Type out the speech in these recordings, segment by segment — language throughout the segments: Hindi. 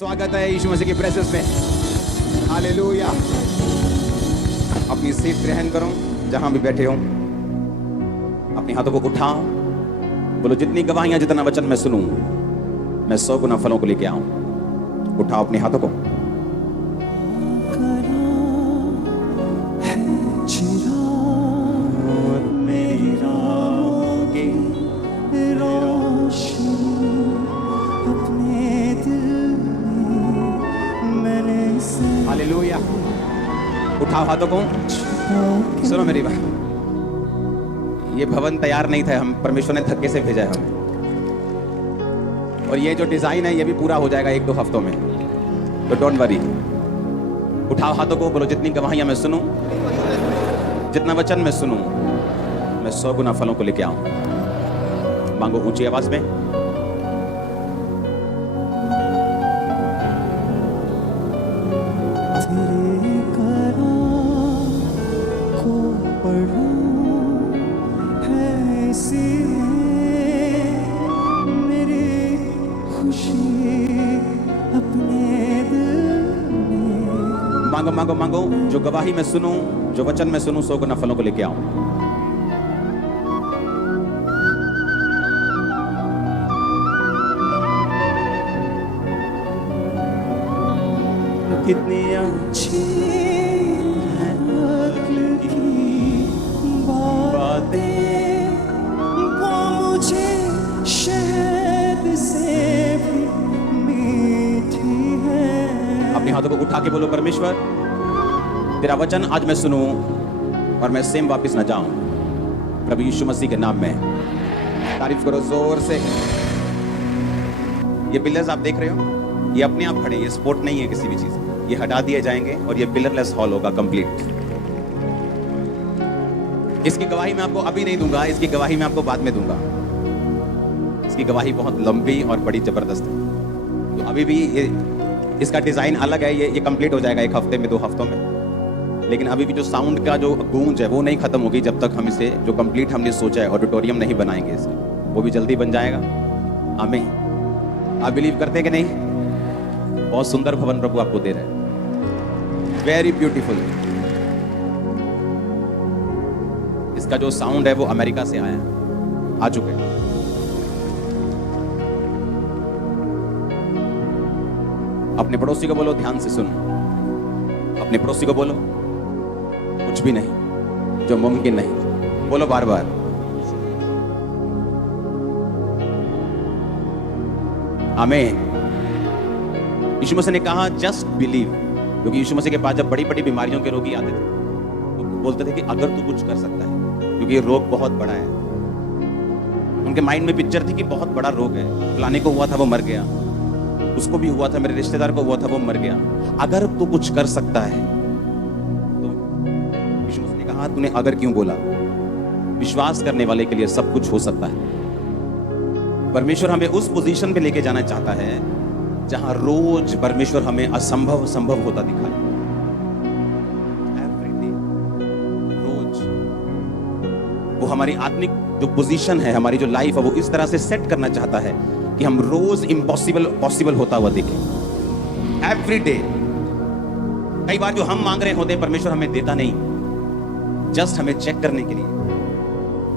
स्वागत है यीशु मसीह की प्रेजेंस में। हालेलुया। अपनी सीट ग्रहण करो जहां भी बैठे हो। अपने हाथों को उठाओ, बोलो जितनी गवाहियां जितना वचन मैं सुनूं, मैं 100 गुना फलों को लेके आऊं। उठाओ अपने हाथों को। हालेलुया। उठाओ हाथों को। सुनो मेरी बात, ये भवन तैयार नहीं था, हम परमेश्वर ने धक्के से भेजा है हमें। और ये जो डिजाइन है ये भी पूरा हो जाएगा 1-2 हफ्तों में, तो डोंट वरी। उठाओ हाथों को, बोलो जितनी गवाहियां मैं सुनूं, जितना वचन मैं सुनूं, मैं 100 गुना फलों को लेके आऊं। मांगो ऊंची आवाज में। मांगो मांगो मांगो, जो गवाही मैं सुनूं, जो वचन मैं सुनूं, 100 गुना फलों को लेके आऊं। कितनी अच्छी है अक्ल की बातें, वो मुझे शहद से भी मीठी है। अपने हाथों को उठा के बोलो, परमेश्वर तेरा वचन आज मैं सुनूं और मैं सेम वापस ना जाऊं, प्रभु यीशु मसीह के नाम में। तारीफ करो जोर से। ये पिलर्स आप देख रहे हो, ये अपने आप खड़े, ये सपोर्ट नहीं है किसी भी चीज, ये हटा दिए जाएंगे और ये पिलरलेस हॉल होगा कंप्लीट। इसकी गवाही मैं आपको अभी नहीं दूंगा, इसकी गवाही मैं आपको बाद में दूंगा। इसकी गवाही बहुत लंबी और बड़ी जबरदस्त है। तो अभी भी ये इसका डिजाइन अलग है, ये कंप्लीट हो जाएगा 1 हफ्ते में, 2 हफ्तों में। लेकिन अभी भी जो साउंड का जो गूंज है वो नहीं खत्म होगी जब तक हम इसे जो कंप्लीट हमने सोचा है ऑडिटोरियम नहीं बनाएंगे इसे। वो भी जल्दी बन जाएगा। आमीन। आप बिलीव करते हैं कि नहीं? बहुत सुंदर भवन प्रभु आपको दे रहे हैं, वेरी ब्यूटीफुल। इसका जो साउंड है वो अमेरिका से आया है, आ चुके हैं। अपने पड़ोसी को बोलो ध्यान से सुन। अपने पड़ोसी को बोलो कुछ भी नहीं जो मुमकिन नहीं। बोलो बार बार। आमीन। यीशु मसीह ने कहा जस्ट बिलीव, क्योंकि यीशु मसीह के पास जब बड़ी बड़ी बीमारियों के रोगी आते थे तो बोलते थे कि अगर तू कुछ कर सकता है, क्योंकि ये रोग बहुत बड़ा है। उनके माइंड में पिक्चर थी कि बहुत बड़ा रोग है, फलाने को हुआ था वो मर गया, उसको भी हुआ था, मेरे रिश्तेदार को हुआ था वो मर गया। अगर तू कुछ कर सकता है तो यीशु मसीह ने कहा तूने अगर क्यों बोला? विश्वास करने वाले के लिए सब कुछ हो सकता है। परमेश्वर हमें उस पोजीशन पे लेके जाना चाहता है जहां रोज परमेश्वर हमें असंभव संभव होता दिखाए। एवरीडे, रोज वो हमारी आत्मिक जो पोजीशन है, हमारी जो लाइफ है, वो इस तरह से सेट करना चाहता है कि हम रोज इम्पॉसिबल पॉसिबल होता हुआ देखें। Every day. कई बार जो हम मांग रहे होते हैं परमेश्वर हमें देता नहीं, जस्ट हमें चेक करने के लिए,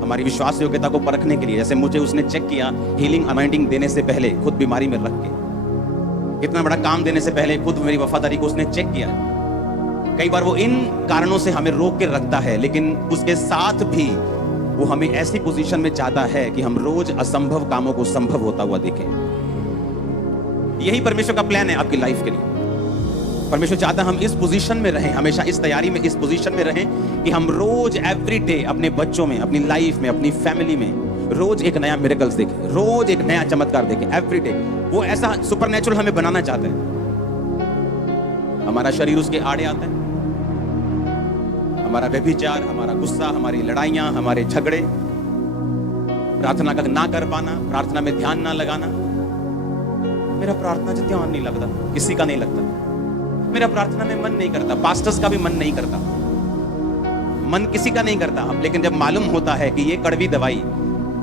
हमारी विश्वास योग्यता को परखने के लिए। जैसे मुझे उसने चेक किया हीलिंग अनॉइंटिंग देने से पहले, खुद बीमारी में रख के, इतना बड़ा काम देने से पहले खुद मेरी वफादारी को उसने चेक किया। कई बार वो इन कारणों से हमें रोक के रखता है, लेकिन उसके साथ भी वो हमें ऐसी पोजीशन में चाहता है कि हम रोज असंभव कामों को संभव होता हुआ देखें। यही परमेश्वर का प्लान है आपकी लाइफ के लिए। परमेश्वर चाहता है हम इस पोजीशन में रहें, हमेशा इस तैयारी में, इस पोजीशन में रहें कि हम रोज एवरी डे अपने बच्चों में, अपनी लाइफ में, अपनी फैमिली में रोज एक नया मिरेकल्स देखें, रोज एक नया चमत्कार देखें। एवरी डे वो ऐसा सुपरनेचुरल हमें बनाना चाहते हैं। हमारा शरीर उसके आड़े आता है, हमारा व्यभिचार, हमारा गुस्सा, हमारी लड़ाइयां, हमारे झगड़े, प्रार्थना का ना कर पाना, प्रार्थना में ध्यान ना लगाना। मेरा प्रार्थना से ध्यान नहीं लगता, किसी का नहीं लगता। मेरा प्रार्थना में मन नहीं करता, पास्टर्स का भी मन नहीं करता, मन किसी का नहीं करता। लेकिन जब मालूम होता है कि ये कड़वी दवाई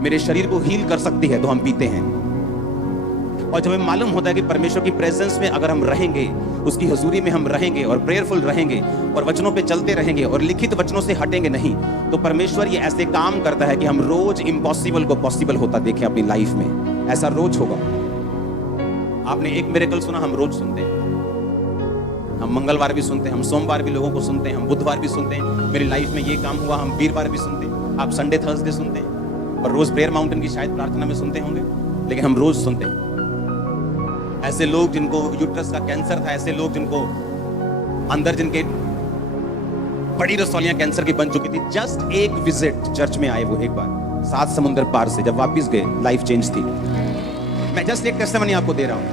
मेरे शरीर को हील कर सकती है तो हम पीते हैं। और जब हमें मालूम होता है कि परमेश्वर की प्रेजेंस में अगर हम रहेंगे, उसकी हुजूरी में हम रहेंगे और प्रेयरफुल रहेंगे और वचनों पे चलते रहेंगे और लिखित वचनों से हटेंगे नहीं, तो परमेश्वर ये ऐसे काम करता है कि हम रोज इम्पॉसिबल को पॉसिबल होता देखें अपनी लाइफ में। ऐसा रोज होगा। आपने एक मिरेकल सुना, हम रोज सुनते हैं। हम मंगलवार भी सुनते हैं, हम सोमवार भी लोगों को सुनते हैं, हम बुधवार भी सुनते हैं, मेरी लाइफ में ये काम हुआ, हम वीरवार भी सुनते हैं, आप संडे थर्सडे सुनते हैं और रोज प्रेयर माउंटेन की शायद प्रार्थना में सुनते होंगे, लेकिन हम रोज सुनते हैं। ऐसे लोग जिनको यूट्रस का कैंसर था, ऐसे लोग जिनको अंदर जिनके बड़ी रसौलियां कैंसर की बन चुकी थी, जस्ट एक विजिट चर्च में आए वो एक बार 7 समुंदर पार से, जब वापस गए लाइफ चेंज थी। मैं जस्ट एक टेस्टिमनी आपको दे रहा हूं,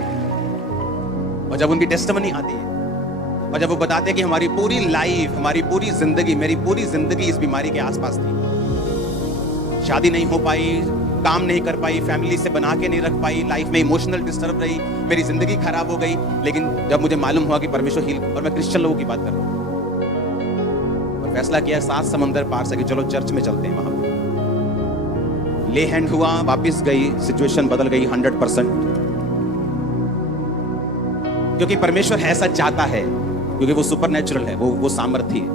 और जब उनकी टेस्टिमनी आती है और जब वो बताते हैं कि हमारी पूरी लाइफ, हमारी पूरी जिंदगी, मेरी पूरी जिंदगी इस बीमारी के आसपास थी, शादी नहीं हो पाई, काम नहीं कर पाई, फैमिली से बना के नहीं रख पाई, लाइफ में इमोशनल डिस्टर्ब रही, मेरी जिंदगी खराब हो गई, लेकिन जब मुझे मालूम हुआ कि परमेश्वर हील, और मैं क्रिश्चियन लोगों की बात कर रहा हूं, और फैसला किया 7 समंदर पार से कि चलो चर्च में चलते हैं। वहां ले हैंड हुआ, वापस गई, सिचुएशन बदल गई 100%, क्योंकि परमेश्वर ऐसा चाहता है, क्योंकि वो सुपरनेचुरल है, वो सामर्थ्य है,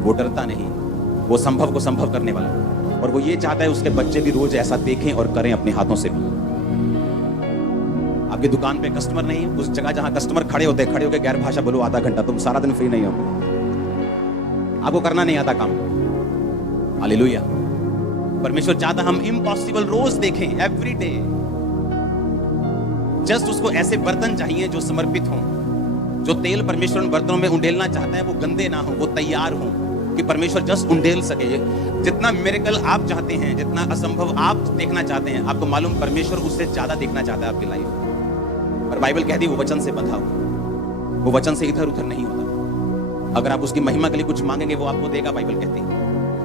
वो डरता नहीं, वो संभव को संभव करने वाला, और वो ये चाहता है उसके बच्चे भी रोज ऐसा देखें और करें अपने हाथों से भी। आपकी दुकान पे कस्टमर नहीं है, उस जगह जहां कस्टमर खड़े होते हैं, खड़े होकर गैर भाषा बोलो आधा घंटा, तुम सारा दिन फ्री नहीं हो, आपको करना नहीं आता काम। हालेलुया। परमेश्वर चाहता हम इम्पॉसिबल रोज देखें, एवरी डे। जस्ट उसको ऐसे बर्तन चाहिए जो समर्पित हों, जो तेल परमेश्वर उन बर्तनों में उंडेलना चाहता है वो गंदे ना हो, वो तैयार हो कि परमेश्वर जस्ट उंडेल सके। जितना मिरेकल आप चाहते हैं, जितना असंभव आप देखना चाहते हैं, आपको मालूम परमेश्वर उससे ज्यादा देखना चाहता है आपकी लाइफ। और बाइबल कहती है वो वचन से बंधा हुआ, वो वचन से इधर उधर नहीं होता। अगर आप उसकी महिमा के लिए कुछ मांगेंगे वो आपको देगा, बाइबल कहती है।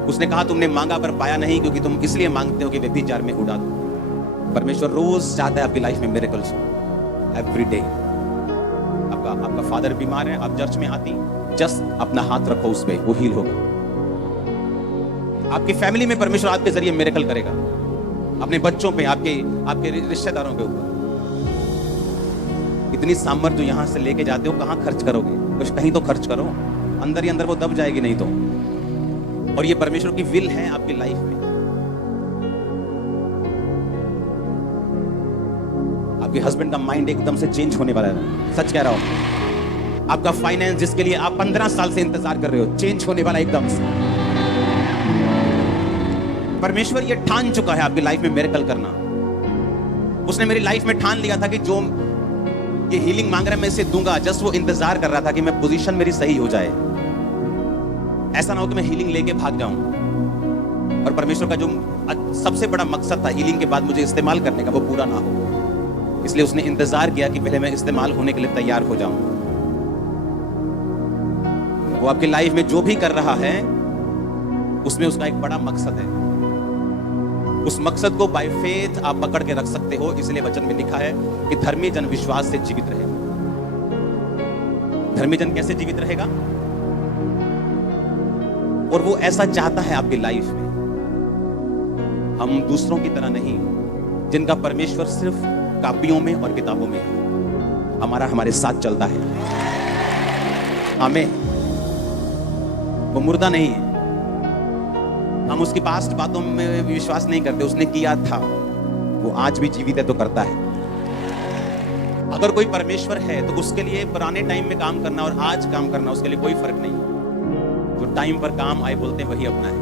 उसने कहा तुमने मांगा पर पाया नहीं, क्योंकि तुम इसलिए मांगते हो कि व्यभिचार में उड़ा दो। परमेश्वर रोज चाहता है आपकी लाइफ में मिरेकल्स हो, एवरी डे। आपका फादर बीमार है, आप चर्च में आती, जस्ट अपना हाथ रखो उस पे, वो हील होगा। आपकी फैमिली में परमेश्वर आपके जरिए मिरेकल करेगा, अपने बच्चों पे, आपके रिश्तेदारों के ऊपर। इतनी सामर्थ जो यहां से लेके जाते हो, कहां खर्च करोगे? कुछ कहीं तो खर्च करो, अंदर ही अंदर वो दब जाएगी नहीं तो। और ये परमेश्वर की विल है आपकी लाइफ में। आपके हस्बैंड का माइंड एकदम से चेंज होने वाला है, सच कह रहा हूं। आपका फाइनेंस जिसके लिए आप 15 साल से इंतजार कर रहे हो, चेंज होने वाला एकदम से। परमेश्वर ये ठान चुका है आपकी लाइफ में मिरेकल करना। उसने मेरी लाइफ में ठान लिया था कि जो ये हीलिंग मांग रहा है मैं इसे दूंगा। जस्ट वो इंतजार कर रहा था कि मैं पोजीशन मेरी सही हो जाए, ऐसा ना हो कि मैं हीलिंग लेके भाग जाऊं और परमेश्वर का जो सबसे बड़ा मकसद था हीलिंग के बाद मुझे इस्तेमाल करने का, वो पूरा ना हो। इसलिए उसने इंतजार किया कि पहले मैं इस्तेमाल होने के लिए तैयार हो जाऊं। वो आपकी लाइफ में जो भी कर रहा है उसमें उसका एक बड़ा मकसद है। उस मकसद को बाय फेथ आप पकड़ के रख सकते हो। इसलिए वचन में लिखा है कि धर्मी जन विश्वास से जीवित रहेगा। धर्मी जन कैसे जीवित रहेगा? और वो ऐसा चाहता है आपकी लाइफ में। हम दूसरों की तरह नहीं, जिनका परमेश्वर सिर्फ कापियों में और किताबों में है। हमारे साथ चलता है। आमीन। वो मुर्दा नहीं है। हम उसकी पास्ट बातों में विश्वास नहीं करते। उसने किया था, वो आज भी जीवित है तो करता है। अगर कोई परमेश्वर है तो उसके लिए पुराने टाइम में काम करना और आज काम करना उसके लिए कोई फर्क नहीं। जो टाइम पर काम आए बोलते हैं वही अपना है।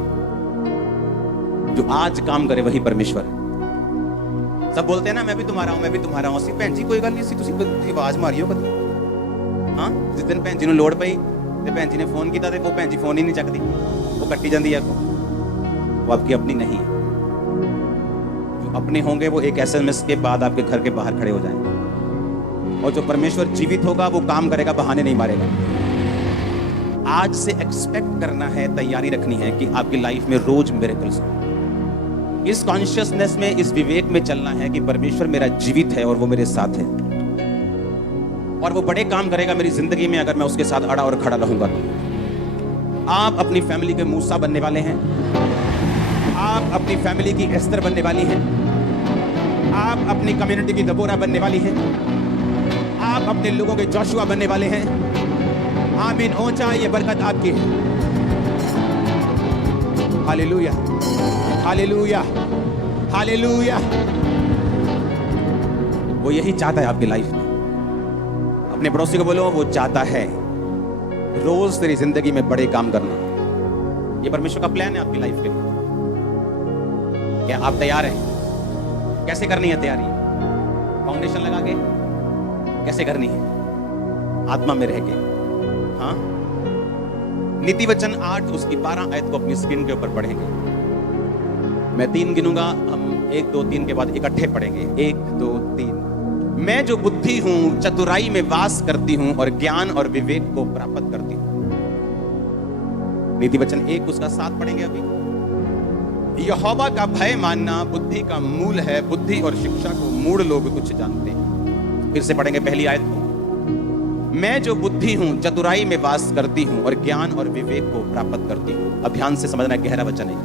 जो आज काम करे वही परमेश्वर है। सब बोलते हैं ना मैं भी तुम्हारा हूं, मैं भी तुम्हारा हूं। सी भैन जी कोई गल नहीं सी, तुसी आवाज मारियो कदी। हां, जिस दिन भैन जी ਨੂੰ ਲੋੜ ਪਈ ਤੇ ਭੈਣ जी ने फोन किया ਤੇ वो भैन जी फोन ही नहीं ਚੱਕਦੀ, वो ਕੱਟੀ ਜਾਂਦੀ है। वो आपकी अपनी नहीं है। जो अपने होंगे वो एक SMS के बाद आपके घर के बाहर खड़े हो जाएंगे। और जो परमेश्वर जीवित होगा वो काम करेगा, बहाने नहीं मारेगा। आज से एक्सपेक्ट करना है, तैयारी रखनी है कि आपकी लाइफ में रोज मिरेकल्स हो। इस कॉन्शियसनेस में, इस विवेक में चलना है कि परमेश्वर मेरा जीवित है और वो मेरे साथ है और वो बड़े काम करेगा मेरी जिंदगी में अगर मैं उसके साथ अड़ा और खड़ा रहूंगा। आप अपनी फैमिली के मूसा बनने वाले हैं। आप अपनी फैमिली की एस्तर बनने वाली हैं। आप अपनी कम्युनिटी की दबोरा बनने वाली हैं। आप अपने लोगों के जोशुआ बनने वाले हैं। आमीन। ऊंचा ये बरकत आपकी है। Hallelujah, hallelujah, hallelujah. वो यही चाहता है आपकी लाइफ में। अपने पड़ोसी को बोलो, वो चाहता है रोज तेरी जिंदगी में बड़े काम करना। ये परमेश्वर का प्लान है आपकी लाइफ के लिए। क्या आप तैयार हैं? कैसे करनी है तैयारी? फाउंडेशन लगा के कैसे करनी है? आत्मा में रह के। हाँ, नीति वचन 8 उसकी 12 आयत को अपनी स्क्रीन के ऊपर पढ़ेंगे। मैं 3 गिनूंगा, हम 1 2 3 के बाद इकट्ठे पढ़ेंगे। 1 2 3। मैं जो बुद्धि हूं चतुराई में वास करती हूं और ज्ञान और विवेक को प्राप्त करती हूं। नीति वचन 1 उसका 7 पढ़ेंगे अभी। यहोवा का भय मानना बुद्धि का मूल है, बुद्धि और शिक्षा को मूढ़ लोग कुछ जानते हैं। फिर से पढ़ेंगे पहली आयत को। मैं जो बुद्धि हूं चतुराई में वास करती हूं और ज्ञान और विवेक को प्राप्त करती हूं। अब ध्यान से समझना, गहरा वचन है।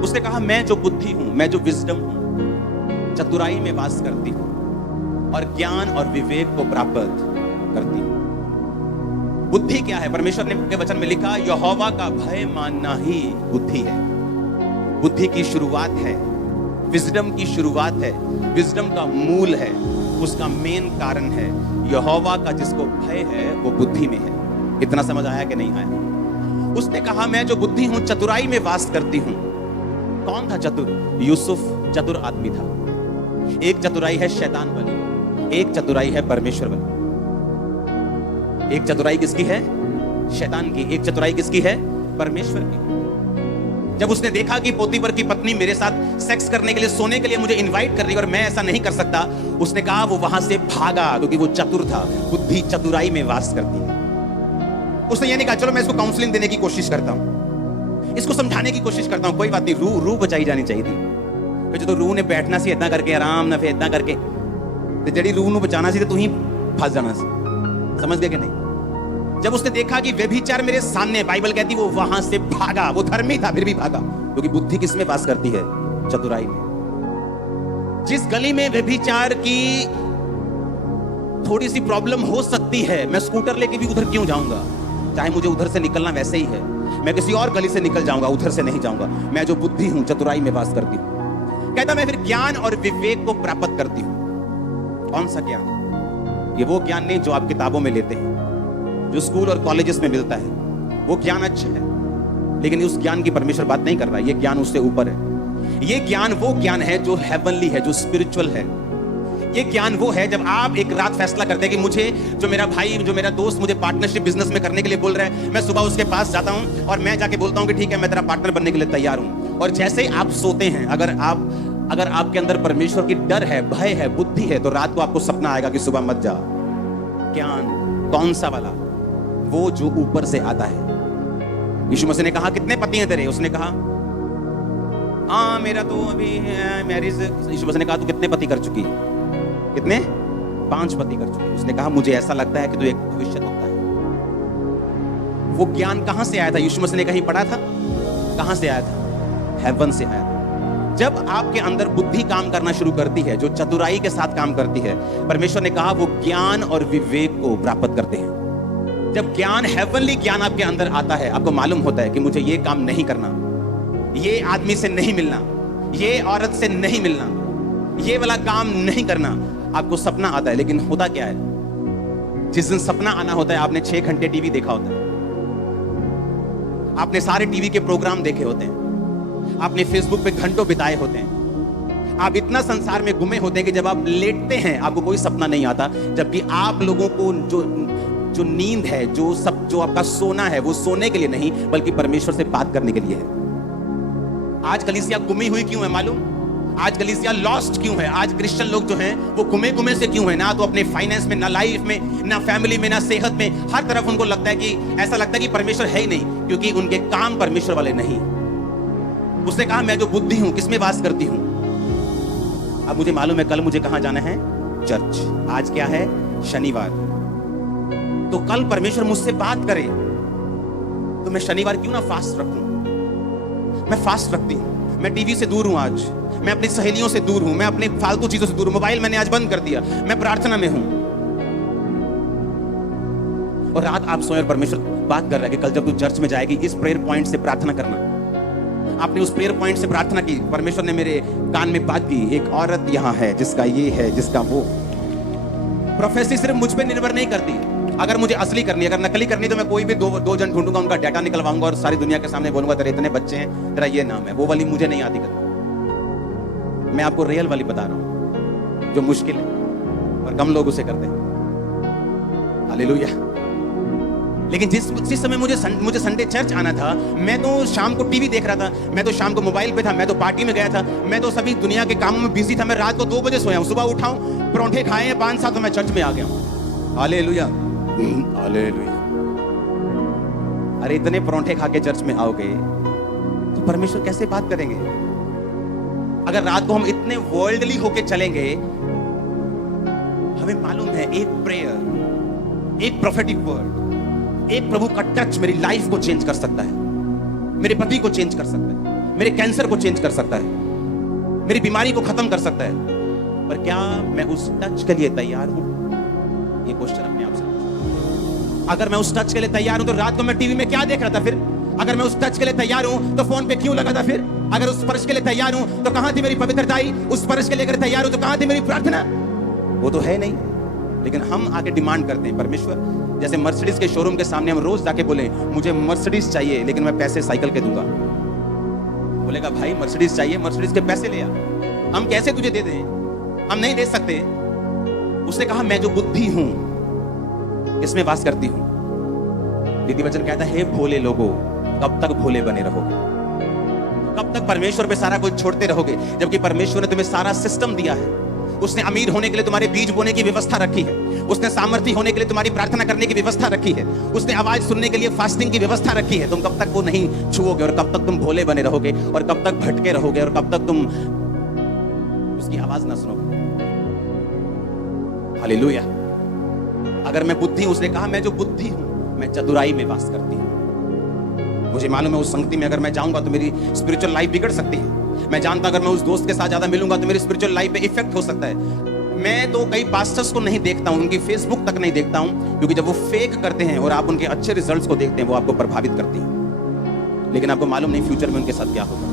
उसने कहा मैं जो बुद्धि हूं, मैं जो विजडम हूं, चतुराई में वास करती हूं और ज्ञान और विवेक को प्राप्त करती हूं। बुद्धि क्या है? परमेश्वर ने के वचन में लिखा, यहोवा का भय मानना ही बुद्धि है। बुद्धि की शुरुआत है, विजडम की शुरुआत है, विजडम का मूल है, उसका मेन कारण है यहोवा का जिसको भय है वो बुद्धि में है। इतना समझ आया कि नहीं आया? उसने कहा मैं जो बुद्धि हूं चतुराई में वास करती हूं। कौन था चतुर? यूसुफ चतुर आदमी था। एक चतुराई है शैतान वाली, एक चतुराई है परमेश्वर वाली। एक चतुराई किसकी है? शैतान की। एक चतुराई किसकी है? परमेश्वर की। जब उसने देखा कि पोतीफर की पत्नी मेरे साथ सेक्स करने के लिए, सोने के लिए मुझे इनवाइट कर रही है और मैं ऐसा नहीं कर सकता, उसने कहा वो वहां से भागा, क्योंकि वो चतुर था। बुद्धि चतुराई में वास करती है। उसने ये नहीं कहा चलो मैं इसको काउंसलिंग देने की कोशिश करता हूं, इसको समझाने की कोशिश करता हूं, कोई बात नहीं, रूह बचाई जानी चाहिए थी। जो तो रूह ने बैठना सी इतना करके, आराम ना, फिर इतना करके ते जड़ी रूह ਨੂੰ बचाना सी, तो तू ही फंस जाना सी। समझ गए कि नहीं? जब उसने देखा कि व्यभिचार मेरे सामने, बाइबल कहती वो वहां से भागा। वो धर्मी था फिर भी भागा, क्योंकि बुद्धि किस में वास करती है? चतुराई में। जिस गली में व्यभिचार की थोड़ी सी प्रॉब्लम हो सकती है, मैं स्कूटर लेके भी उधर क्यों जाऊंगा? चाहे मुझे उधर से निकलना वैसे ही है, मैं किसी और गली से निकल जाऊंगा, उधर से नहीं जाऊंगा। मैं जो बुद्धि हूं चतुराई में वास करती हूं। कहता मैं फिर ज्ञान और विवेक को प्राप्त करती हूं। कौन सा ज्ञान? ये वो ज्ञान नहीं जो आप किताबों में लेते हैं, जो स्कूल और कॉलेजेस में मिलता है। वो ज्ञान अच्छा है, लेकिन उस ज्ञान की परमेश्वर बात नहीं कर रहा। ये ज्ञान उससे ऊपर है। ये ज्ञान वो ज्ञान है जो हेवनली है, जो स्पिरिचुअल है। ये ज्ञान वो है जब आप एक रात फैसला करते हैं कि मुझे, जो मेरा भाई, जो मेरा दोस्त मुझे पार्टनरशिप बिजनेस में करने के लिए बोल रहा है, मैं सुबह उसके पास जाता हूं और मैं जाके बोलता हूं कि ठीक है मैं तेरा पार्टनर बनने के लिए तैयार हूं। और जैसे ही आप सोते हैं, अगर आपके अंदर परमेश्वर की डर है, भय है, बुद्धि है, तो रात को आपको सपना आएगा कि सुबह मत जा। ज्ञान कौन सा वाला? वो जो ऊपर से आता है। यीशु मसीह ने कहा कितने पति हैं तेरे? उसने कहा हाँ मेरा तो अभी मैरिज। यीशु मसीह ने कहा तू कितने पति कर चुकी? कितने? 5 पति कर चुकी। उसने कहा मुझे ऐसा लगता है कि तू एक भविष्यद्वक्ता है। वो ज्ञान कहां से आया था? यीशु मसीह ने कहीं पढ़ा था? कहां से आया था? हेवन से आया था। जब आपके अंदर बुद्धि काम करना शुरू करती है, जो चतुराई के साथ काम करती है, परमेश्वर ने कहा वो ज्ञान और विवेक को प्राप्त करते हैं। जब ज्ञान, हेवनली ज्ञान आपके अंदर आता है, आपको मालूम होता है कि मुझे ये काम नहीं करना, ये आदमी से नहीं मिलना, ये औरत से नहीं मिलना, ये वाला काम नहीं करना। आपको सपना आता है, लेकिन होता क्या है? जिस दिन सपना आना होता है, आपने 6 घंटे टीवी देखा होता है, आपने सारे टीवी के प्रोग्राम देखे होते हैं, आपने फेसबुक पे घंटों बिताए होते हैं, आप इतना संसार में गुमे होते हैं कि जब आप लेटते हैं आपको कोई सपना नहीं आता। जबकि आप लोगों को जो नींद है, जो आपका सोना है, वो सोने के लिए नहीं बल्कि परमेश्वर से बात करने के लिए है। आज कलीसिया गुमी हुई क्यों है मालूम? आज कलीसिया लॉस्ट क्यों है? आज क्रिश्चियन लोग जो हैं वो गुमे से क्यों है? ना तो अपने फाइनेंस में, ना लाइफ में, ना फैमिली में, ना सेहत में, हर तरफ उनको लगता है कि ऐसा लगता है कि परमेश्वर है ही नहीं, क्योंकि उनके काम परमेश्वर वाले नहीं। उसने कहा मैं जो बुद्धि हूं किसमें वास करती हूं? अब मुझे मालूम है कल मुझे कहां जाना है? चर्च। आज क्या है? शनिवार। तो कल परमेश्वर मुझसे बात करे तो मैं शनिवार क्यों ना फास्ट रखूं? मैं फास्ट रखती हूं। मैं टीवी से दूर हूं आज, मैं अपनी सहेलियों से दूर हूं, मैं अपने फालतू चीजों से दूर हूं, मोबाइल मैंने आज बंद कर दिया, मैं प्रार्थना में हूं। और रात आप सोए और परमेश्वर बात कर रहा है कि कल जब तू चर्च में जाएगी इस प्रेयर पॉइंट से प्रार्थना करना। आपने उस प्रेयर पॉइंट से प्रार्थना की, परमेश्वर ने मेरे कान में बात की, एक औरत यहां है जिसका ये है, जिसका वो। प्रोफेसी सिर्फ मुझ पे निर्भर नहीं करती। अगर मुझे असली करनी, अगर नकली करनी, तो मैं कोई भी दो जन ढूंढूंगा, उनका डाटा निकलवाऊंगा और सारी दुनिया के सामने बोलूंगा तेरे इतने बच्चे हैं, तेरा ये नाम है। वो वाली मुझे नहीं आती करनी। मैं आपको रियल वाली बता रहा हूं जो मुश्किल है और कम लोग उसे करते हैं। हालेलुया। लेकिन जिस समय मुझे संडे चर्च आना था, मैं तो शाम को टीवी देख रहा था, मैं तो शाम को मोबाइल पे था, मैं तो पार्टी में गया था, मैं तो सभी दुनिया के कामों में बिजी था। मैं रात को 2 बजे सोया हूं, सुबह उठा हूं, परोंठे खाए हैं 5-7, तो मैं चर्च में आ गया हूं। Hallelujah, hallelujah. अरे इतने परोंठे खा के चर्च में आओगे तो परमेश्वर कैसे बात करेंगे? अगर रात को हम इतने वर्ल्डली होके चलेंगे, हमें मालूम है एक प्रेयर, एक प्रोफेटिक वर्ड, एक प्रभु का टच मेरी लाइफ को चेंज कर सकता है, मेरे पति को चेंज कर सकता है, मेरे कैंसर को चेंज कर सकता है, मेरी बीमारी को खत्म कर सकता है। पर क्या मैं उस टच के लिए तैयार हूं? ये क्वेश्चन अपने आप से। अगर मैं उस टच के लिए तैयार हूं तो रात को मैं टीवी में क्या देख रहा था फिर? अगर मैं उस टच के लिए तैयार हूं तो फोन पे क्यों लगा था फिर? अगर उस स्पर्श के लिए तैयार हूं तो कहां थी मेरी पवित्रताई? उस स्पर्श के लिए अगर तैयार हूं तो कहां थी मेरी प्रार्थना? वो तो है नहीं। लेकिन हम आके डिमांड करते हैं, परमेश्वर, जैसे मर्सिडीज के शोरूम के सामने हम रोज जाके बोले मुझे मर्सिडीज चाहिए लेकिन मैं पैसे साइकिल के दूंगा। बोलेगा भाई मर्सिडीज चाहिए, मर्सिडीज के पैसे ले आ। हम कैसे तुझे दे दें? हम नहीं दे सकते। उसने कहा मैं जो बुद्धि हूं इसमें वास करती हूं। दीदी वचन कहता है, हे भोले लोगों, कब तक भोले बने रहोगे? कब तक परमेश्वर पे सारा कुछ छोड़ते रहोगे? जबकि परमेश्वर ने तुम्हें सारा सिस्टम दिया है। उसने अमीर होने के लिए तुम्हारे बीज बोने की व्यवस्था रखी है, उसने सामर्थ्य होने के लिए तुम्हारी प्रार्थना करने की व्यवस्था रखी है, उसने आवाज सुनने के लिए फास्टिंग की व्यवस्था रखी है। तुम कब तक वो नहीं छुओगे और कब तक तुम भोले बने रहोगे और कब तक भटके रहोगे और कब तक तुम उसकी आवाज ना सुनोगे? हालेलुया। अगर मैं बुद्धि, उसने कहा मैं जो बुद्धि हूं मैं चतुराई में वास करती हूं। मुझे मालूम है उस संगति में अगर मैं जाऊंगा तो मेरी स्पिरिचुअल लाइफ बिगड़ सकती है। मैं जानता अगर मैं उस दोस्त के साथ ज्यादा मिलूंगा तो मेरी स्पिरिचुअल लाइफ पे इफेक्ट हो सकता है। मैं तो कई पास्टर्स को नहीं देखता हूं, उनकी फेसबुक तक नहीं देखता हूं, क्योंकि जब वो फेक करते हैं और आप उनके अच्छे रिजल्ट्स को देखते हैं वो आपको प्रभावित करती है, लेकिन आपको मालूम नहीं फ्यूचर में उनके साथ क्या होगा।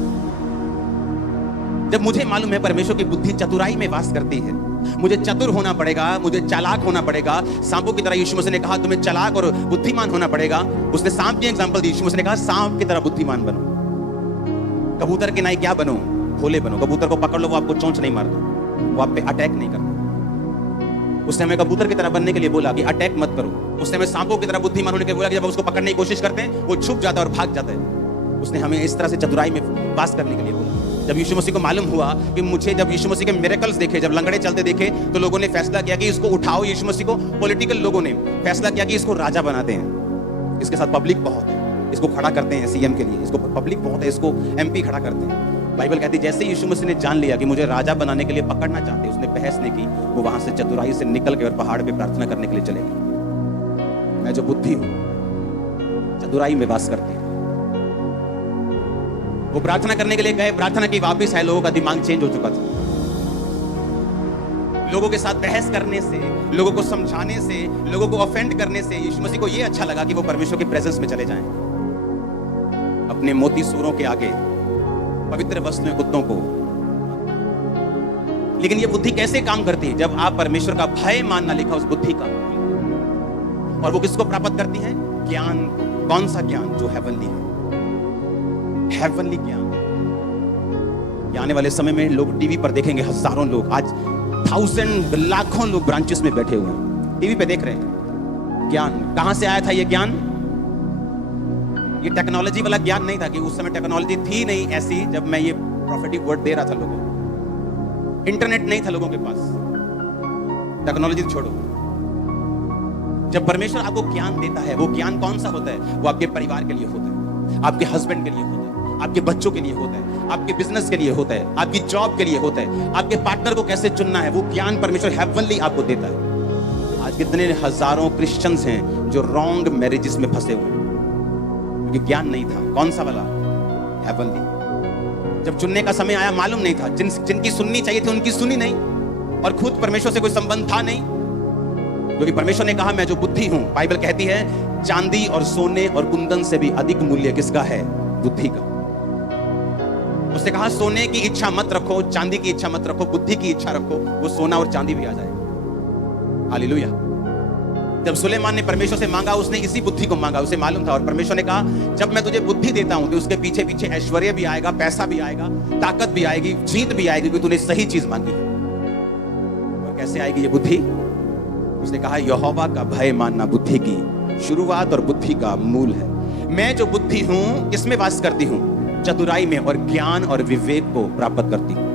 जब मुझे मालूम है परमेश्वर की बुद्धि चतुराई में वास करती है, मुझे चतुर होना पड़ेगा, मुझे चालाक होना पड़ेगा। सांपों की तरह यीशु मसीह ने कहा तुम्हें चालाक और बुद्धिमान होना पड़ेगा। उसने सांप की एग्जांपल दी, यीशु मसीह ने कहा सांप की तरह बुद्धिमान बनो। कबूतर के नाई क्या बनो? भोले बनो। कबूतर को पकड़ लो, वो आपको चोंच नहीं मारता, वो आप पे अटैक नहीं करता। उसने हमें कबूतर की तरह बनने के लिए बोला कि अटैक मत करो। उसने हमें सांपों की तरह बुद्धिमान होने के लिए बोला कि जब उसको पकड़ने की कोशिश करते हैं वो छुप जाता है और भाग जाता है। उसने हमें इस तरह से चतुराई में वास करने के लिए बोला। जब यीशु मसीह को मालूम हुआ कि मुझे, जब यीशु मसीह के मिरेकल्स देखे, जब लंगड़े चलते देखे, तो लोगों ने फैसला किया कि इसको उठाओ। यीशु मसीह को पॉलिटिकल लोगों ने फैसला किया कि इसको राजा बनाते हैं, इसके साथ पब्लिक बहुत है, इसको खड़ा करते हैं सीएम के लिए, इसको पब्लिक बहुत है, इसको एमपी खड़ा करते हैं। बाइबल कहती है जैसे यीशु मसीह ने जान लिया कि मुझे राजा बनाने के लिए पकड़ना चाहते, उसने बहस नहीं की, वो वहां से चतुराई से निकल के और पहाड़ पे प्रार्थना करने के लिए चले गए। मैं जो बुद्धि हूं चतुराई में वास करती हूं। वो प्रार्थना करने के लिए गए, प्रार्थना की, वापस आए, लोगों का दिमाग चेंज हो चुका था। लोगों के साथ बहस करने से, लोगों को समझाने से, लोगों को ऑफेंड करने से यीशु मसीह को यह अच्छा लगा कि वो परमेश्वर के प्रेजेंस में चले जाएं। अपने मोती सूरों के आगे, पवित्र वस्तुएं कुत्तों को। लेकिन ये बुद्धि कैसे काम करती है? जब आप परमेश्वर का भय मानना लिखा उस बुद्धि का, और वो किसको प्राप्त करती है? ज्ञान। कौन सा ज्ञान? जो हेवनली है, हेवनली ज्ञान। आने वाले समय में लोग टीवी पर देखेंगे, हजारों लोग, आज 1000 लाखों लोग ब्रांचेस में बैठे हुए हैं, टीवी पे देख रहे हैं। ज्ञान कहां से आया था? ये ज्ञान, ये टेक्नोलॉजी वाला ज्ञान नहीं था, कि उस समय टेक्नोलॉजी थी नहीं ऐसी जब मैं ये प्रोफेटिक वर्ड दे रहा था लोगों को। इंटरनेट नहीं था लोगों के पास, टेक्नोलॉजी छोड़ो। जब परमेश्वर आपको ज्ञान देता है, वो ज्ञान कौन सा होता है? वो आपके परिवार के लिए होता है, आपके हस्बैंड के लिए होता है, आपके बच्चों के लिए होता है, आपके बिजनेस के लिए होता है, आपकी जॉब के लिए होता है, आपके पार्टनर को कैसे चुनना है, वो ज्ञान परमेश्वर हेवनली आपको देता है। आज कितने हजारों क्रिश्चियंस हैं जो रॉन्ग मैरिजेस में फंसे हुए हैं, क्योंकि ज्ञान नहीं था। कौन सा वाला? हेवनली। जब चुनने का समय आया मालूम नहीं था, जिनकी सुननी चाहिए थी उनकी सुनी नहीं, और खुद परमेश्वर से कोई संबंध था नहीं, क्योंकि परमेश्वर ने कहा मैं जो बुद्धि हूं, बाइबल कहती है चांदी और सोने और कुंदन से भी अधिक मूल्य किसका है? बुद्धि का। उसने कहा सोने की इच्छा मत रखो, चांदी की इच्छा मत रखो, बुद्धि की इच्छा रखो, वो सोना और चांदी भी आ जाएगा। हालेलुया। जब सुलेमान ने परमेश्वर से मांगा, उसने इसी बुद्धि को मांगा, उसे मालूम था, और परमेश्वर ने कहा जब मैं तुझे बुद्धि देता हूं तो उसके पीछे पीछे ऐश्वर्य भी आएगा, पैसा भी आएगा, ताकत भी आएगी, जीत भी आएगी, क्योंकि तूने सही चीज मांगी है। और कैसे आएगी ये बुद्धि? उसने कहा यहोवा का भय मानना बुद्धि की शुरुआत और बुद्धि का मूल है। मैं जो बुद्धि हूं किसमें वास करती हूं? चतुराई में, और ज्ञान और विवेक को प्राप्त करती हूं।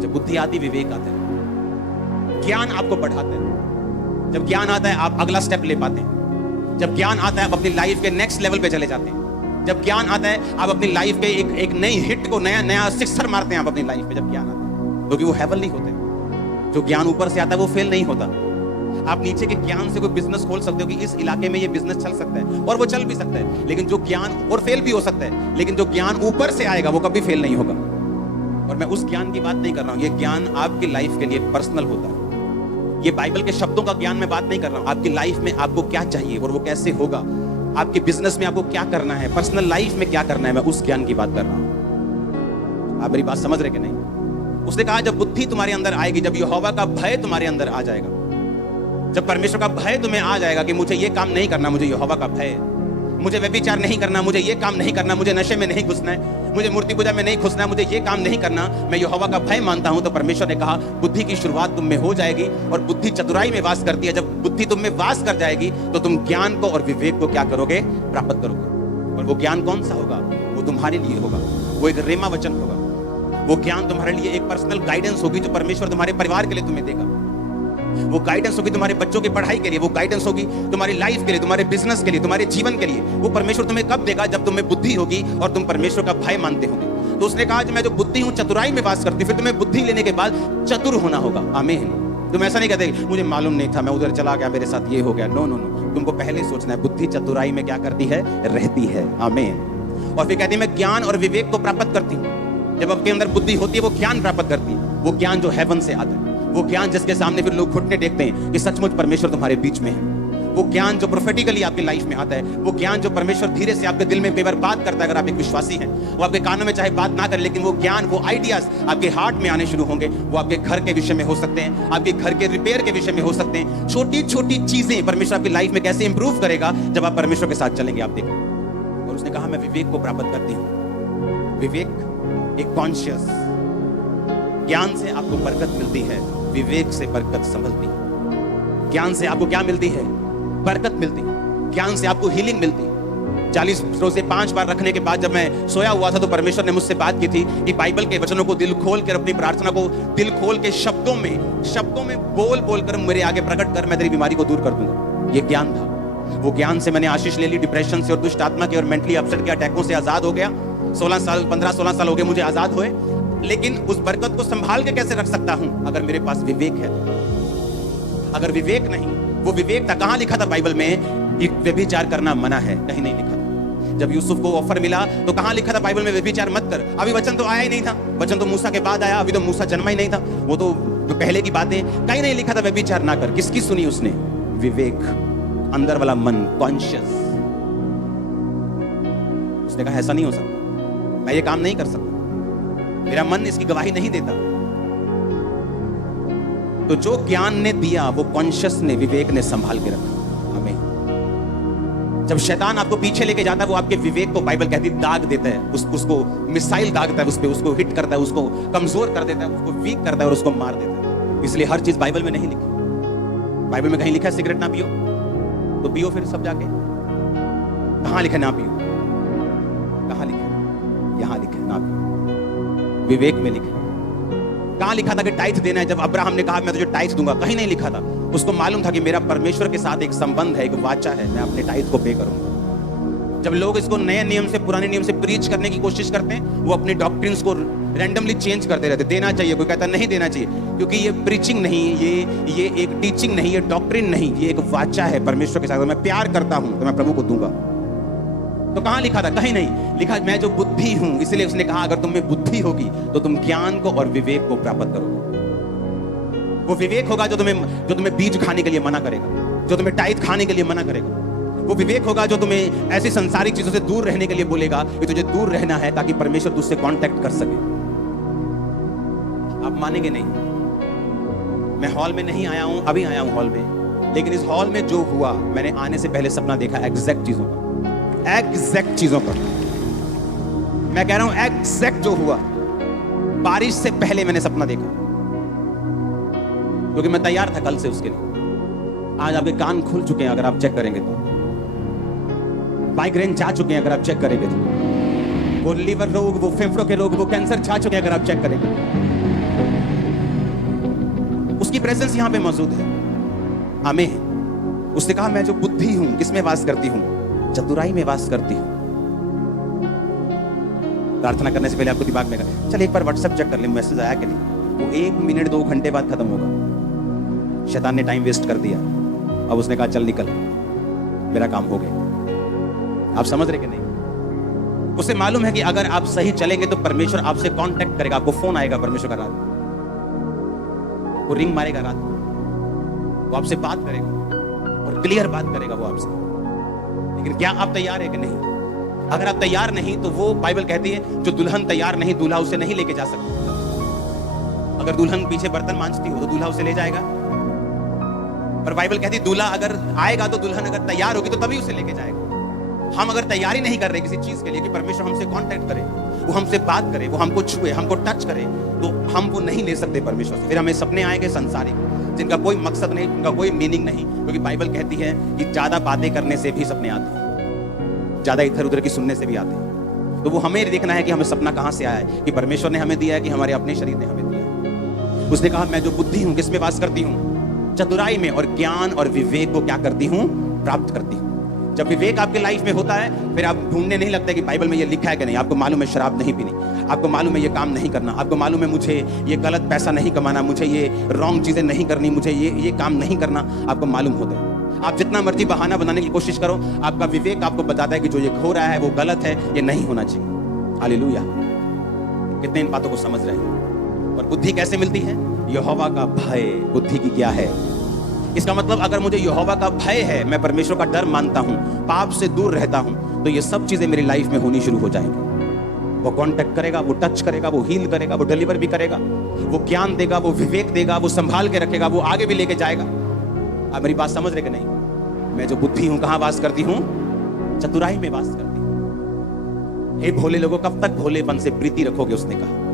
जब बुद्धि आती, विवेक आता है, ज्ञान आपको बढ़ाता है। जब ज्ञान आता है आप अगला स्टेप ले पाते हैं। जब ज्ञान आता है आप अपनी लाइफ के नेक्स्ट लेवल पे चले जाते हैं। जब ज्ञान आता है आप अपनी लाइफ के एक नई हिट को, नया सिक्सर मारते हैं आप अपनी लाइफ में जब ज्ञान आता है, क्योंकि वो हेवनली होते हैं। जो ज्ञान ऊपर से आता है वो फेल नहीं होता। आप नीचे के ज्ञान से कोई बिजनेस खोल सकते हो कि इस इलाके में ये बिजनेस चल सकता है, और वो चल भी सकता है, लेकिन जो ज्ञान, और फेल भी हो सकता है, लेकिन जो ज्ञान ऊपर से आएगा वो कभी फेल नहीं होगा। और मैं उस ज्ञान की बात नहीं कर रहा हूं, ये ज्ञान आपकी लाइफ के लिए पर्सनल होता है। ये बाइबल के शब्दों का ज्ञान मैं बात नहीं कर रहा हूं। आपकी लाइफ में आपको क्या चाहिए और वो कैसे होगा, आपके बिजनेस में आपको क्या करना है, पर्सनल लाइफ में क्या करना है, मैं उस ज्ञान की बात कर रहा हूं। आप मेरी बात समझ रहे कि नहीं? उसने कहा जब बुद्धि तुम्हारे अंदर आएगी, जब यहोवा का भय तुम्हारे अंदर आ जाएगा, जब परमेश्वर का भय तुम्हें आ जाएगा कि मुझे ये काम नहीं करना, मुझे यहोवा का भय है, मुझे व्यभिचार नहीं करना, मुझे ये काम नहीं करना, मुझे नशे में नहीं घुसना है, मुझे मूर्ति पूजा में नहीं घुसना है, मुझे ये काम नहीं करना, मैं यहोवा का भय मानता हूं, तो परमेश्वर ने कहा बुद्धि की शुरुआत तुम में हो जाएगी, और बुद्धि चतुराई में वास करती है। जब बुद्धि तुम में वास कर जाएगी तो तुम ज्ञान को और विवेक को क्या करोगे? प्राप्त करोगे। और वो ज्ञान कौन सा होगा? वो तुम्हारे लिए होगा, वो एक रेमा वचन होगा, वो ज्ञान तुम्हारे लिए एक पर्सनल गाइडेंस होगी जो परमेश्वर तुम्हारे परिवार के लिए तुम्हें देगा। वो गाइडेंस होगी तुम्हारे बच्चों की पढ़ाई के लिए, वो गाइडेंस होगी तुम्हारी लाइफ के लिए, तुम्हारे बिजनेस के लिए, तुम्हारे जीवन के लिए। वो परमेश्वर तुम्हें कब देगा? जब तुम्हें बुद्धि होगी और तुम परमेश्वर का भय मानते होगे। तो उसने कहा मैं जो बुद्धि हूं चतुराई में वास करती, फिर तुम्हें बुद्धि लेने के बाद चतुर होना होगा। आमीन। तुम ऐसा नहीं कहते मुझे मालूम नहीं था, मैं उधर चला गया, मेरे साथ ये हो गया। नो नो नो, तुमको पहले सोचना है बुद्धि चतुराई में क्या करती है? रहती है। आमीन। और फिर कहती है मैं ज्ञान और विवेक को प्राप्त करती हूँ। जब आपके अंदर बुद्धि होती है वो ज्ञान प्राप्त करती है, वो ज्ञान जो हेवन से आता है, वो ज्ञान जिसके सामने फिर लोग घुटने टेकते हैं कि सचमुच परमेश्वर तुम्हारे बीच में है। वो ज्ञान जो प्रोफेटिकली आपकी लाइफ में आता है, वो ज्ञान जो परमेश्वर धीरे से आपके दिल में कई बार बात करता है। अगर आप एक विश्वासी हैं, वो आपके कानों में चाहे बात ना करे, लेकिन वो ज्ञान, वो आइडियाज आपके हार्ट में आने शुरू होंगे। वो आपके घर के विषय में हो सकते हैं, आपके घर के रिपेयर के विषय में हो सकते हैं। छोटी छोटी चीजें परमेश्वर आपकी लाइफ में कैसे इंप्रूव करेगा जब आप परमेश्वर के साथ चलेंगे, आप देखो। और उसने कहा मैं विवेक को प्राप्त करती हूँ। विवेक एक कॉन्शियस, ज्ञान से आपको बरकत मिलती है, विवेक से बरकत संभलती है। ज्ञान से आपको क्या मिलती है? बरकत मिलती है। ज्ञान से आपको हीलिंग मिलती है। 40 रोजे 5 बार रखने के बाद जब मैं सोया हुआ था तो परमेश्वर ने मुझसे बात की थी कि बाइबल के वचनों को दिल खोल कर, अपनी प्रार्थना को दिल खोल के शब्दों में बोल बोल कर मेरे आगे प्रकट कर, मैं तेरी बीमारी को दूर कर दूंगा। ये ज्ञान था। वो ज्ञान से मैंने आशीष ले ली, डिप्रेशन से और दुष्ट आत्मा के और मेंटली अपसेट के अटैकों से आजाद हो गया। 15-16 साल हो गए मुझे आजाद हुए। लेकिन उस बरकत को संभाल के कैसे रख सकता हूं? अगर मेरे पास विवेक है। अगर विवेक नहीं, वो विवेक था, कहां लिखा था बाइबल में कि व्यभिचार करना मना है? कहीं नहीं लिखा था। जब यूसुफ को ऑफर मिला तो कहां लिखा था बाइबल में व्यभिचार मत कर? अभी वचन तो आया ही नहीं था, वचन तो मूसा के बाद आया, अभी तो मूसा जन्मा ही नहीं था, वो तो पहले की बातें। कहीं नहीं लिखा था व्यभिचार ना कर। किसकी सुनी उसने? विवेक, अंदर वाला मन, कॉन्शियस। उसने कहा ऐसा नहीं हो सकता, मैं ये काम नहीं कर सकता, मेरा मन इसकी गवाही नहीं देता। तो जो ज्ञान ने दिया वो कॉन्शियस ने, विवेक ने संभाल के रखा हमें। जब शैतान आपको पीछे लेके जाता है वो आपके विवेक को, बाइबल कहती है, दाग देता है, उसको मिसाइल दागता है, उस पे उसको हिट करता है, उसको कमजोर कर देता है, उसको वीक करता है और उसको मार देता है। इसलिए हर चीज बाइबल में नहीं लिखी। बाइबल में कहीं लिखा है सिगरेट ना पियो, तो पियो फिर सब जाके। कहां लिखा ना पियो? कहां लिखा? यहां लिखा ना पियो। विवेक में लिखा। कहां लिखा था कि टाइथ देना है? जब अब्राहम ने कहा मैं तुझे टाइथ दूंगा, कहीं नहीं लिखा था। उसको मालूम था कि मेरा परमेश्वर के साथ एक संबंध है, एक वाचा है, मैं अपने टाइथ को पे करूंगा। जब लोग इसको नए नियम से, पुराने नियम से प्रीच करने की कोशिश करते हैं, वो अपने डॉक्ट्रिन्स को रैंडमली चेंज करते रहते। देना चाहिए, कोई कहता नहीं देना चाहिए, क्योंकि ये प्रीचिंग नहीं, ये एक टीचिंग नहीं, ये डॉक्ट्रिन नहीं, ये एक वाचा है परमेश्वर के साथ। मैं प्यार करता हूं तो मैं प्रभु को दूंगा। तो कहां लिखा था? कहीं नहीं लिखा, मैं जो बुद्धि हूं। इसलिए उसने कहा अगर तुम में बुद्धि होगी तो तुम ज्ञान को और विवेक को प्राप्त करोगे। वो विवेक होगा जो तुम्हें बीज खाने के लिए मना करेगा, जो तुम्हें टाइट खाने के लिए मना करेगा। वो विवेक होगा जो तुम्हें ऐसी संसारिक चीजों से दूर रहने के लिए बोलेगा कि तुझे दूर रहना है ताकि परमेश्वर तुझसे कांटेक्ट कर सके। आप मानेंगे नहीं, मैं हॉल में नहीं आया हूं, अभी आया हूं हॉल में, लेकिन इस हॉल में जो हुआ, मैंने आने से पहले सपना देखा एग्जैक्ट चीजों का, एग्जैक्ट चीजों का। मैं कह रहा हूं एग्जैक्ट जो हुआ, बारिश से पहले मैंने सपना देखा, क्योंकि मैं तैयार था कल से उसके लिए। आज आपके कान खुल चुके हैं अगर आप चेक करेंगे तो, माइग्रेन जा चुके हैं अगर आप चेक करेंगे तो, वो लीवर रोग, वो फेफड़ों के रोग, वो कैंसर जा चुके हैं अगर आप चेक करेंगे। उसकी प्रेजेंस यहां पे मौजूद है। आमीन। उसने कहा मैं जो बुद्धि हूं किसमें वास करती हूं? चतुराई में वास करती हूं। प्रार्थना करने से पहले आपको दिमाग में चल एक बार व्हाट्सएप चेक कर ले, मैसेज आया कि नहीं। वो 1 मिनट 2 घंटे बाद खत्म होगा। शैतान ने टाइम वेस्ट कर दिया। अब उसने कहा चल निकल, मेरा काम हो गया। आप समझ रहे कि नहीं? उसे मालूम है कि अगर आप सही चलेंगे तो परमेश्वर आपसे कांटेक्ट करेगा, आपको फोन आएगा परमेश्वर का रात, वो रिंग मारेगा रात, वो आपसे बात करेगा और क्लियर बात करेगा वो आपसे। लेकिन क्या आप तैयार है कि नहीं? अगर आप तैयार नहीं तो वो, बाइबल कहती है जो दुल्हन तैयार नहीं दूल्हा उसे नहीं लेके जा सकता। अगर दुल्हन पीछे बर्तन मांजती हो तो दूल्हा उसे ले जाएगा, पर बाइबल कहती है दूल्हा अगर आएगा तो दुल्हन अगर तैयार होगी तो तभी उसे लेके जाएगा। हम अगर तैयारी नहीं कर रहे किसी चीज के लिए कि परमेश्वर हमसे कांटेक्ट करे, वो हमसे बात करे, वो हमको छुए, हमको टच करे, तो हम वो नहीं ले सकते परमेश्वर से। फिर हमें सपने आएंगे संसारिक, जिनका कोई मकसद नहीं, उनका कोई मीनिंग नहीं, क्योंकि बाइबल कहती है कि ज्यादा बातें करने से भी सपने आते हैं, ज्यादा इधर उधर की सुनने से भी आते हैं। तो वो हमें देखना है कि हमें सपना कहां से आया है, कि परमेश्वर ने हमें दिया है कि हमारे अपने शरीर ने हमें दिया है। उसने कहा मैं जो बुद्धि हूं किसमें वास करती हूं? चतुराई में, और ज्ञान और विवेक को क्या करती हूं? प्राप्त करती हूं। जब विवेक आपके लाइफ में होता है, फिर आप ढूंढने नहीं लगते कि बाइबल में ये लिखा है कि नहीं। आपको मालूम है शराब नहीं पीनी, आपको मालूम है ये काम नहीं करना, आपको मालूम है मुझे ये गलत पैसा नहीं कमाना, मुझे ये रॉन्ग चीजें नहीं करनी, मुझे ये काम नहीं करना, आपको मालूम होता है। आप जितना मर्जी बहाना बनाने की कोशिश करो, आपका विवेक आपको बताता है कि जो ये हो रहा है वो गलत है, ये नहीं होना चाहिए। हालेलुया। कितने इन बातों को समझ रहे हैं? और बुद्धि कैसे मिलती है? यहोवा का भय बुद्धि की क्या है? इसका मतलब अगर मुझे यहोवा का भय है, मैं परमेश्वर का डर मानता हूं, पाप से दूर रहता हूं, तो ये सब चीजें मेरी लाइफ में होनी शुरू हो जाएंगी। वो कांटेक्ट करेगा, वो टच करेगा, वो हील करेगा, वो डिलीवर भी करेगा, वो ज्ञान देगा, वो विवेक देगा, वो संभाल के रखेगा, वो आगे भी लेके जाएगा। आप मेरी बात समझ रहे कि नहीं? मैं जो बुद्धि हूं कहां वास करती हूं? चतुराई में वास करती हूं। हे भोले लोगों, कब तक भोलेपन से प्रीति रखोगे? उसने कहा।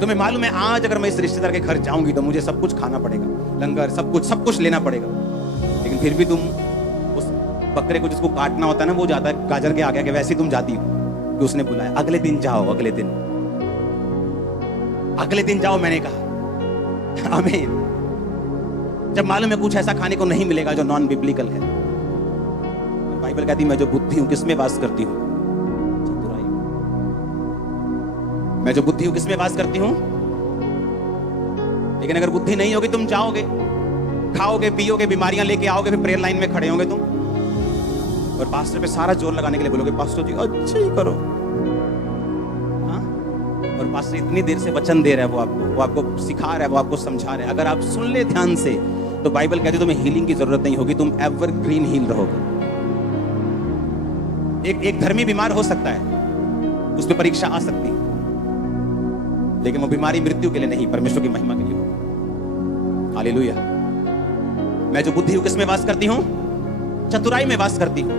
तुम्हें मालूम है आज अगर मैं इस रिश्तेदार के घर जाऊंगी तो मुझे सब कुछ खाना पड़ेगा, लंगर, सब कुछ लेना पड़ेगा, लेकिन फिर भी तुम उस बकरे को जिसको काटना होता है ना, वो जाता है गाजर के आगे, वैसे ही तुम जाती हो कि उसने बुलाया, अगले दिन जाओ, अगले दिन जाओ, मैंने कहा। आमीन। जब मालूम है कुछ ऐसा खाने को नहीं मिलेगा जो नॉन बिब्लिकल है। बाइबल कहती है मैं जो बुद्धि हूं किसमें वास करती हूं? चतुराई में। मैं जो बुद्धि हूं किसमें वास करती हूं? लेकिन अगर बुद्धि नहीं होगी, तुम जाओगे, खाओगे, पियोगे, बीमारियां लेके आओगे, फिर प्रेयर लाइन में खड़े होंगे तुम, और पास्टर पे सारा जोर लगाने के लिए बोलोगे पास्टर जी अच्छा ही करो। हाँ? और पास्टर इतनी देर से वचन दे रहा है, वो आपको सिखा रहा है, वो आपको समझा रहा है। अगर आप सुन ले ध्यान से तो बाइबल कहती है तुम्हें हीलिंग की जरूरत नहीं होगी, तुम एवरग्रीन हील रहोगे। एक धर्मी बीमार हो सकता है, उस पर परीक्षा आ सकती है, लेकिन वो बीमारी मृत्यु के लिए नहीं, परमेश्वर की महिमा के लिए। हालेलुया। मैं जो बुद्धि हूं किसमें वास करती हूं? चतुराई में वास करती हूं।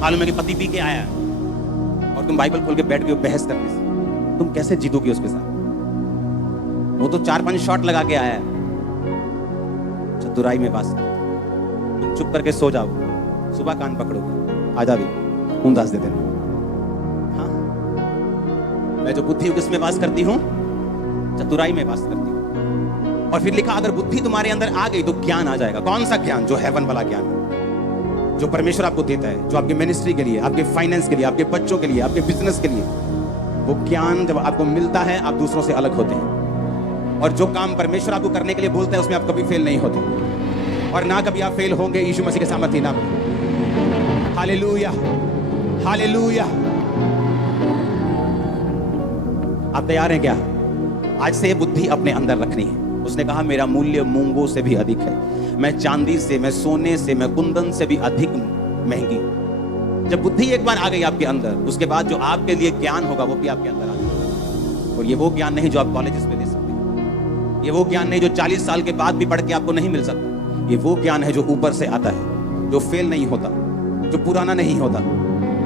मालूम है कि पति पी के आया और तुम बाइबल खोल के बैठ गए बहस करने से, तुम कैसे जीतोगे उसके साथ? वो तो 4-5 शॉट लगा के आया है। चतुराई में वास करती, तुम चुप करके सो जाओ, सुबह कान पकड़ोगे, आजा भी उदास दे देना। हाँ? मैं जो बुद्धि हूं किसमें वास करती हूं? चतुराई में वास करती हूं। और फिर लिखा अगर बुद्धि तुम्हारे अंदर आ गई तो ज्ञान आ जाएगा। कौन सा ज्ञान? जो हेवन वाला ज्ञान, जो परमेश्वर आपको देता है, जो आपके मिनिस्ट्री के लिए, आपके फाइनेंस के लिए, आपके बच्चों के लिए, आपके बिजनेस के लिए। वो ज्ञान जब आपको मिलता है, आप दूसरों से अलग होते हैं। और जो काम परमेश्वर आपको करने के लिए बोलता है, उसमें आप कभी फेल नहीं होते, और ना कभी आप फेल होंगे, यीशु मसीह के सामर्थ्य नाम में। Hallelujah, hallelujah. आप तैयार हैं क्या? आज से ये बुद्धि अपने अंदर रखनी है। उसने कहा मेरा मूल्य मूंगों से भी अधिक है, मैं चांदी से, मैं सोने से, मैं कुंदन से भी अधिक महंगी। जब बुद्धि एक बार आ गई आपके अंदर, उसके बाद जो आपके लिए ज्ञान होगा वो भी आपके अंदर आ जाएगा। और ये वो ज्ञान नहीं जो आप कॉलेजेस में ले सकते, ये वो ज्ञान नहीं जो 40 साल के बाद भी पढ़ के आपको नहीं मिल सकता। ये वो ज्ञान है जो ऊपर से आता है, जो फेल नहीं होता, जो पुराना नहीं होता,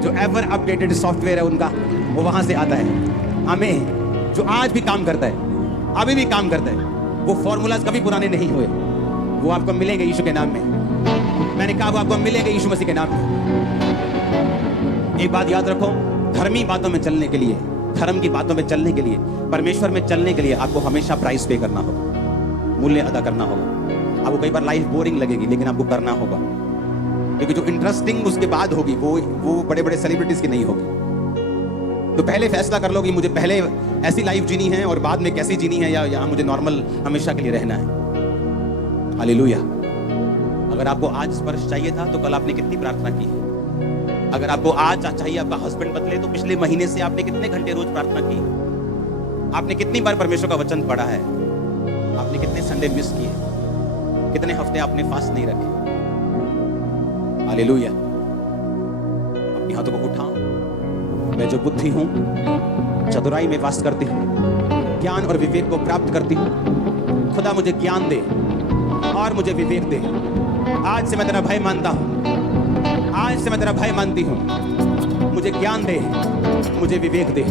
जो एवर अपडेटेड सॉफ्टवेयर है उनका, वो वहां से आता है। हमें जो आज भी काम करता है, अभी भी काम करता है, वो फॉर्मूलाज कभी पुराने नहीं हुए। वो आपको मिलेंगे यीशु के नाम में। मैंने कहा वो आपको मिलेंगे यीशु मसीह के नाम में। एक बात याद रखो, धर्मी बातों में चलने के लिए, धर्म की बातों में चलने के लिए, परमेश्वर में चलने के लिए आपको हमेशा प्राइस पे करना होगा, मूल्य अदा करना होगा। आपको कई बार लाइफ बोरिंग लगेगी, लेकिन आपको करना होगा, क्योंकि जो इंटरेस्टिंग उसके बाद होगी वो बड़े बड़े सेलिब्रिटीज की नहीं होगी। तो पहले फैसला कर लो कि मुझे पहले ऐसी लाइफ जीनी है और बाद में कैसी जीनी है, या मुझे नॉर्मल हमेशा के लिए रहना है। हालेलुया। अगर आपको आज स्पर्श चाहिए था तो कल आपने कितनी प्रार्थना की है? अगर आपको आज चाहिए आपका हस्बैंड बदले तो पिछले महीने से आपने कितने घंटे रोज प्रार्थना की? आपने कितनी बार परमेश्वर का वचन पढ़ा है? आपने कितने संडे मिस किए? कितने हफ्ते आपने फास्ट नहीं रखे? हालेलुया। अपने हाथों को उठाओ। मैं जो बुद्धि हूं, चतुराई में वास करती हूं, ज्ञान और विवेक को प्राप्त करती हूं। खुदा मुझे ज्ञान दे और मुझे विवेक दे। आज से मैं तेरा भय मानता हूं, आज से मैं तेरा भय मानती हूं। मुझे ज्ञान दे, मुझे विवेक दे।